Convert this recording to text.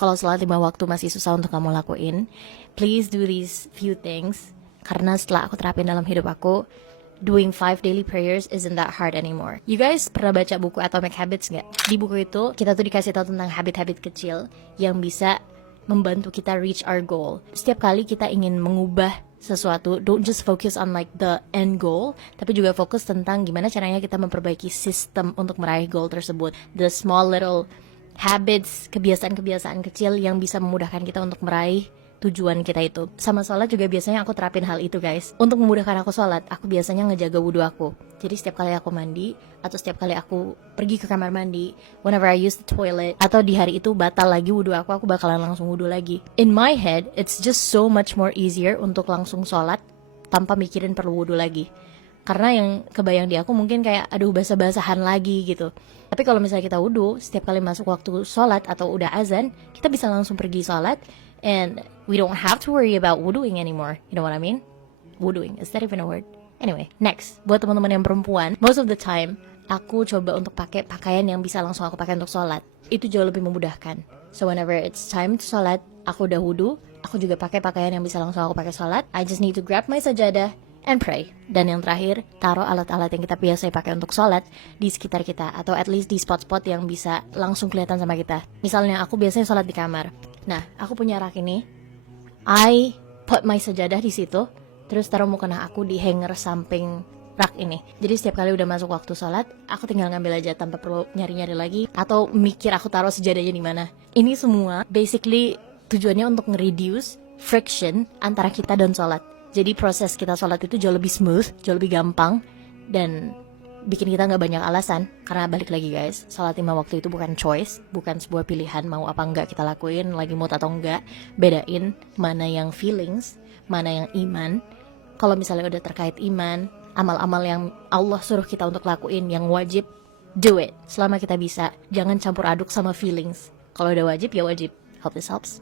Kalau sholat 5 waktu masih susah untuk kamu lakuin, please do these few things. Karena setelah aku terapin dalam hidup aku, doing 5 daily prayers isn't that hard anymore. You guys pernah baca buku Atomic Habits nggak? Di buku itu kita tuh dikasih tahu tentang habit-habit kecil yang bisa membantu kita reach our goal. Setiap kali kita ingin mengubah sesuatu, don't just focus on like the end goal, tapi juga fokus tentang gimana caranya kita memperbaiki sistem untuk meraih goal tersebut. The small little habits, kebiasaan-kebiasaan kecil yang bisa memudahkan kita untuk meraih tujuan kita itu. Sama sholat juga biasanya aku terapin hal itu guys. Untuk memudahkan aku sholat, aku biasanya ngejaga wudhu aku. Jadi setiap kali aku mandi, atau setiap kali aku pergi ke kamar mandi, whenever I use the toilet, atau di hari itu batal lagi wudhu aku bakalan langsung wudhu lagi. In my head, it's just so much more easier untuk langsung sholat tanpa mikirin perlu wudhu lagi. Karena yang kebayang di aku mungkin kayak aduh basah-basahan lagi gitu. Tapi kalau misalnya kita wudhu, setiap kali masuk waktu sholat atau udah azan, kita bisa langsung pergi sholat. And we don't have to worry about wudhuing anymore. You know what I mean? Wudhuing, is that even a word? Anyway, next, buat teman-teman yang perempuan, most of the time aku coba untuk pakai pakaian yang bisa langsung aku pakai untuk sholat. Itu jauh lebih memudahkan. So whenever it's time to sholat, aku udah wudhu, aku juga pakai pakaian yang bisa langsung aku pakai sholat. I just need to grab my sajadah and pray. Dan yang terakhir, taruh alat-alat yang kita biasa pakai untuk sholat di sekitar kita, atau at least di spot-spot yang bisa langsung kelihatan sama kita. Misalnya aku biasanya sholat di kamar. Nah, aku punya rak ini. I put my sajadah di situ, terus taruh mukena aku di hanger samping rak ini. Jadi setiap kali udah masuk waktu sholat, aku tinggal ngambil aja tanpa perlu nyari-nyari lagi atau mikir aku taruh sajadahnya di mana. Ini semua basically tujuannya untuk nge-reduce friction antara kita dan sholat. Jadi proses kita sholat itu jauh lebih smooth, jauh lebih gampang, dan bikin kita gak banyak alasan. Karena balik lagi guys, sholat 5 waktu itu bukan choice, bukan sebuah pilihan mau apa enggak kita lakuin, lagi mood atau enggak. Bedain mana yang feelings, mana yang iman. Kalau misalnya udah terkait iman, amal-amal yang Allah suruh kita untuk lakuin, yang wajib, do it selama kita bisa. Jangan campur aduk sama feelings. Kalau udah wajib ya wajib. Hope this helps.